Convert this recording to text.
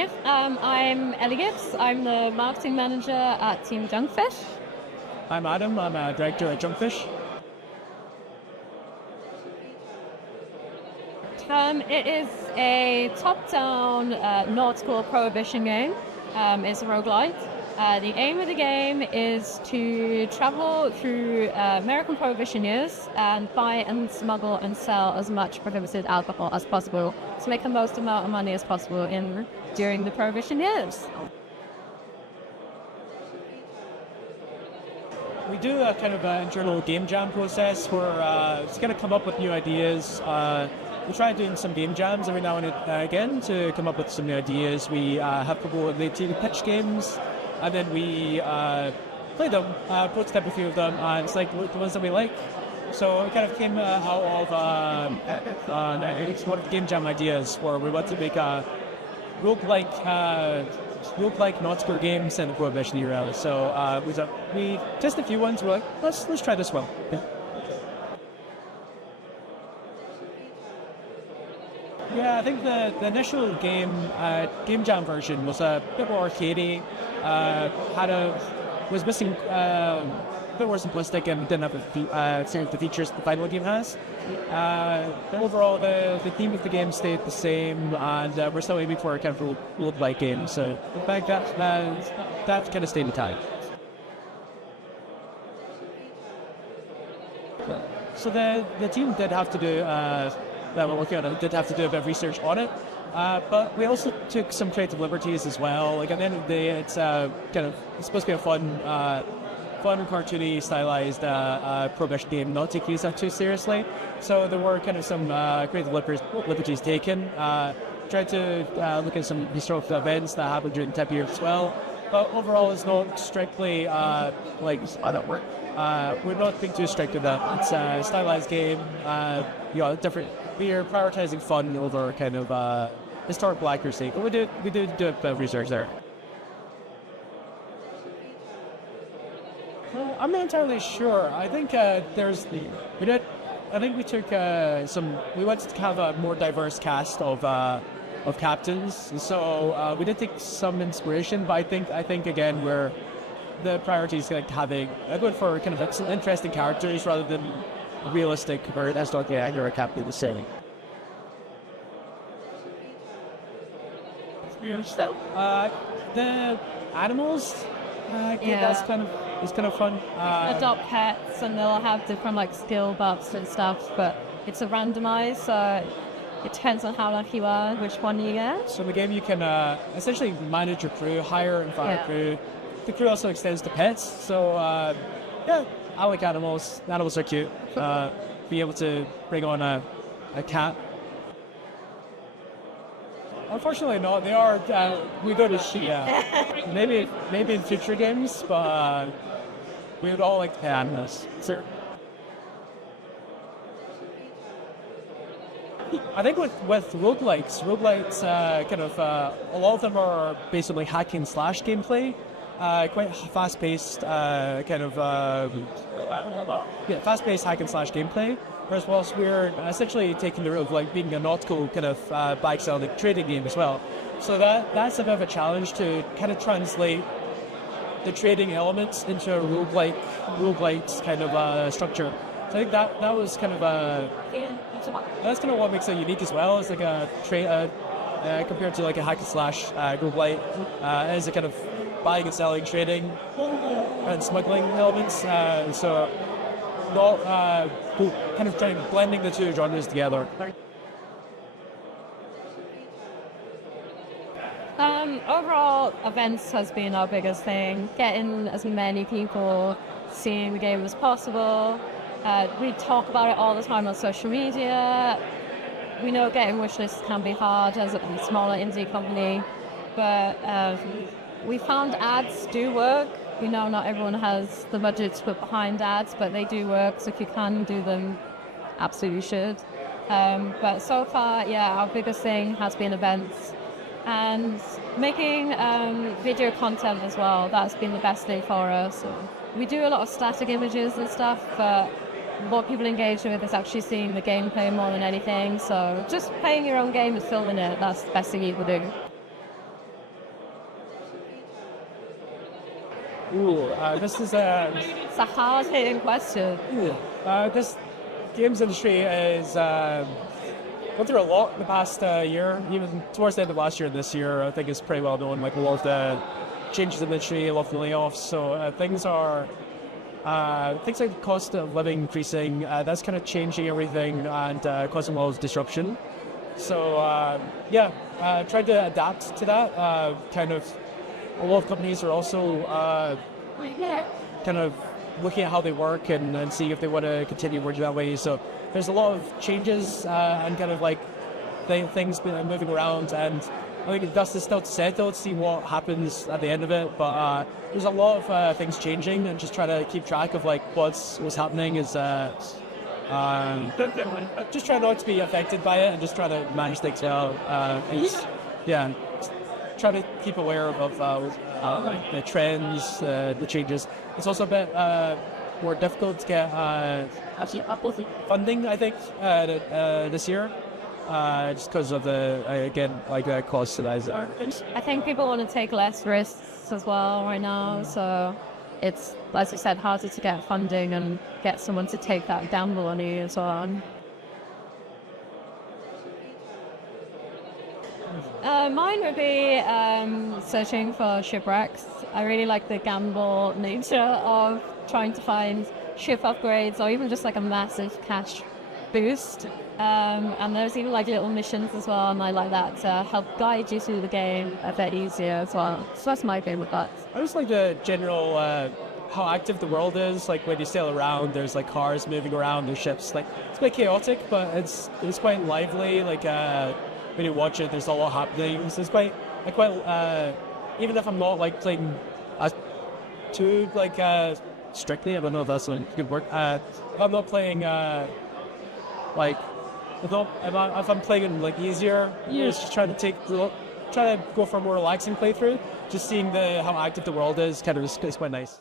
Yes, I'm Ellie Gibbs. I'm the marketing manager at Team Junkfish. I'm Adam. I'm a director at Junkfish. It is a top-down nautical prohibition game. It's a roguelike. The aim of the game is to travel through American Prohibition years and buy and smuggle and sell as much prohibited alcohol as possible to make the most amount of money as possible during the Prohibition years. We do a kind of internal game jam process where it's going to come up with new ideas. We try doing some game jams every now and again to come up with some new ideas. We have people that they pitch games, and then we play them, prototype a few of them, and it's like the ones that we like. So it kind of came out of one of the game jam ideas where we want to make a roguelike nautical games in the Prohibition era. So we tested a few ones. We're like, let's try this one. Yeah. Yeah, I think the initial game jam version was a bit more arcadey. Was missing a bit more simplistic and didn't have the features the final game has. But overall, the theme of the game stayed the same, and we're still aiming for a kind of roguelike game. So in fact, that kind of stayed intact. So the team did have to do. That we're working on it did have to do a bit of research on it, but we also took some creative liberties as well. Like at the end of the day, it's supposed to be a fun and cartoony, stylized Prohibition game, not take yourself too seriously. So there were kind of some creative liberties taken. Tried to look at some historical events that happened during the time period as well. But overall, it's not strictly we're not being too strict with that. It's a stylized game. Different. We are prioritizing fun over kind of historical accuracy, but we do a bit of research there. Well, I'm not entirely sure. I think we took some. We wanted to have a more diverse cast of captains, so we did take some inspiration. But I think again the priority is like going for kind of interesting characters rather than realistic or historically accurate captain the same. The animals, that's kind of fun. Adopt pets, and they'll have different skill buffs and stuff, but it's a randomized, so it depends on how lucky you are, which one you get. So in the game you can essentially manage your crew, hire and fire crew. The crew also extends to pets, so I like animals. Animals are cute. Be able to bring on a cat. Unfortunately, not. They are. We go to sheep. Yeah. maybe in future games, but we would all like to have animals. Sure. I think with roguelikes, kind of a lot of them are basically hack and slash gameplay. Quite fast-paced, fast-paced hack and slash gameplay. Whereas whilst we're essentially taking the route of being a nautical kind of bike-selling trading game as well. So that's a bit of a challenge to kind of translate the trading elements into a roguelike kind of structure. So I think that was kind of that's kind of what makes it unique as well. It's like compared to a hack and slash roguelike, as a kind of buying and selling, trading, and smuggling elements. So not kind of blending the two genres together. Overall, events has been our biggest thing. Getting as many people seeing the game as possible. We talk about it all the time on social media. We know getting wishlists can be hard as a smaller indie company, but we found ads do work. We know not everyone has the budget to put behind ads, but they do work, so if you can do them, absolutely should. But so far, our biggest thing has been events. And making video content as well, that's been the best thing for us. We do a lot of static images and stuff, but what people engage with is actually seeing the gameplay more than anything. So just playing your own game and filming it, that's the best thing you can do. This is It's a hard-hitting question. this games industry is went through a lot in the past year. Even towards the end of last year and this year, I think it's pretty well known. Like a lot of the changes in the industry, a lot of the layoffs. So things like the cost of living increasing. That's kind of changing everything and causing a lot of disruption. So trying to adapt to that. Kind of a lot of companies are also kind of looking at how they work and seeing if they want to continue working that way. So there's a lot of changes and kind of like things moving around, and I think the dust is still settled to see what happens at the end of it. But there's a lot of things changing, and just trying to keep track of like what's happening is just try not to be affected by it and just try to manage things well. Try to keep aware of the trends, the changes. It's also a bit more difficult to get funding, I think, this year, just because of the cost of that. I think people want to take less risks as well right now, so it's, as you said, harder to get funding and get someone to take that gamble on you as well. Mine would be searching for shipwrecks. I really like the gamble nature of trying to find ship upgrades or even just like a massive cash boost. And there's even like little missions as well, and I like that to help guide you through the game a bit easier as well. So that's my favorite part. I just like the general how active the world is. Like when you sail around, there's like cars moving around, there's ships. Like it's quite chaotic, but it's quite lively. Like when you watch it, there's a lot happening. So it's quite even if I'm not like playing too like strictly, I don't know if that's a good word. If I'm not playing if I'm playing like easier, just trying to go for a more relaxing playthrough. Just seeing how active the world is, kind of is quite nice.